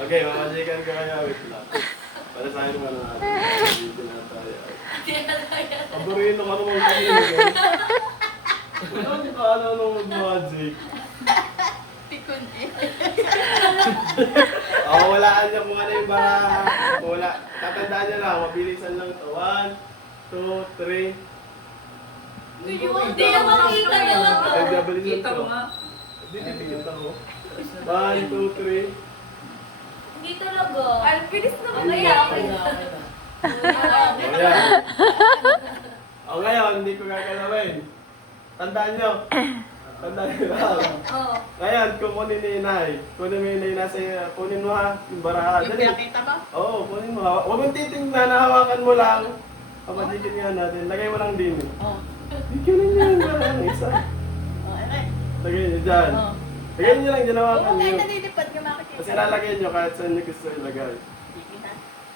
Okay, mamajikan ko kayo. Wait lang. Para sa akin naman natin. Dito na tayo. Paborito ka naman kasi. Ano ka ano nung mag-magic? Pikon eh. Walaan niyo kung ano yung bara. Wala. Tatandaan niyo lang. Mabilisan lang ito. 1, 2, 3. Hindi na makita yun. Nagbabalisan Kita ko. mo nga. Hindi titikita ko. 1, 2, 3. Hindi talaga. Ay, bilis na Ano kaya. Ayan. O ngayon, hindi ko gagalawin. Tandaan nyo. Tandaan nyo lang. Oo. Ngayon, kukunin ni Inay. Kunin mo yung Inay nasa kunin mo ha. Yung baraha. Yung Dali. pinakita mo? Oo, kunin mo. Huwag mong titingnan, nahawakan mo lang. Pamadikin nga natin. Lagay mo lang din. Oo. Kunin nyo yung baraha ng isa. Oo, ere. Lagay nyo dyan. Oo. Lagay nyo lang, dyan hawakan Oo, kahit nyo. nalilipad ka makikita. Kasi lalagay nyo kahit saan nyo gusto ilagay.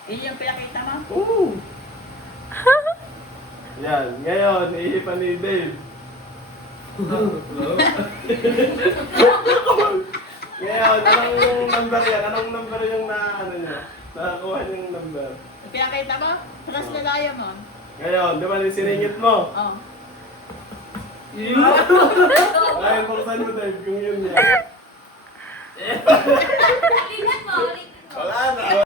Yun yung pinakita mo? Oo. Yan. Ngayon, ihipan ni Dave. Ngayon, anong number yan? Anong number yung ano nyo? Nakakuha yung number. Yung pinakita mo? Tapos lalaya mo. Ngayon, di ba siningit mo? Oo. Ngayon, buksan mo Dave kung yun yan. Tingnan mo. Wala na.